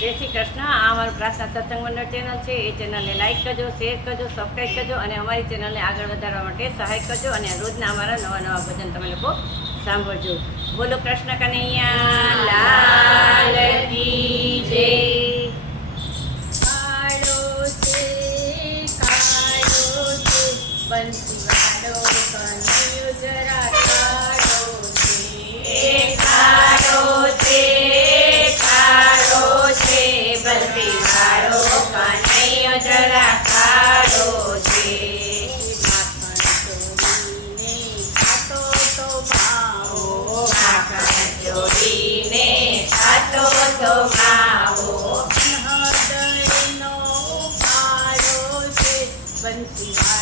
જય શ્રી કૃષ્ણ. આ અમારું પ્રાર્થના સત્સંગ મંડળ ચેનલ છે. એ ચેનલને લાઈક કરજો શેર કરજો સબસ્ક્રાઈબ કરજો અને અમારી ચેનલને આગળ વધારવા માટે સહાય કરજો અને રોજના અમારા નવા નવા ભજન તમે લોકો સાંભળજો. બોલો કૃષ્ણ કનૈયા, લાલ કી જય.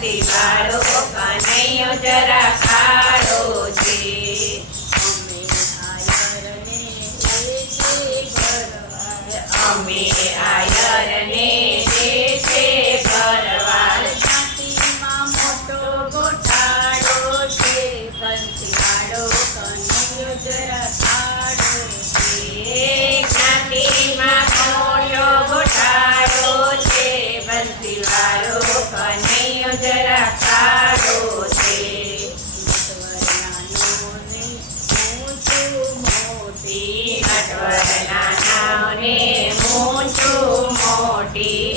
વાળો કનૈયો જરા કાળો છે. અમે આયરને દેશે ભરવાડ. મોટો ગોટાળો છે. બંસીવાળો કનૈયો જરા કાળો છે. જ્ઞાતિમાં મોટો ગોટાળો છે. બંસીવાળો કનૈયો મોટી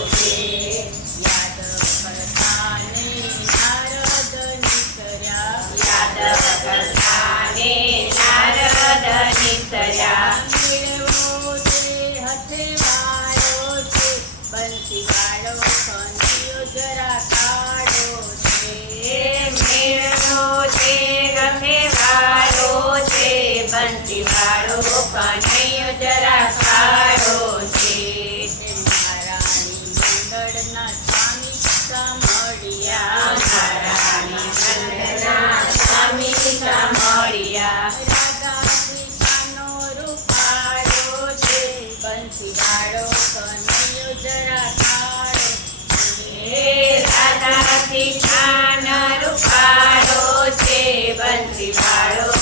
Bansi Baro Kanayo Jara Kanayo તારાથી જ્ઞાન રૂપાળો છે બંધી પાડો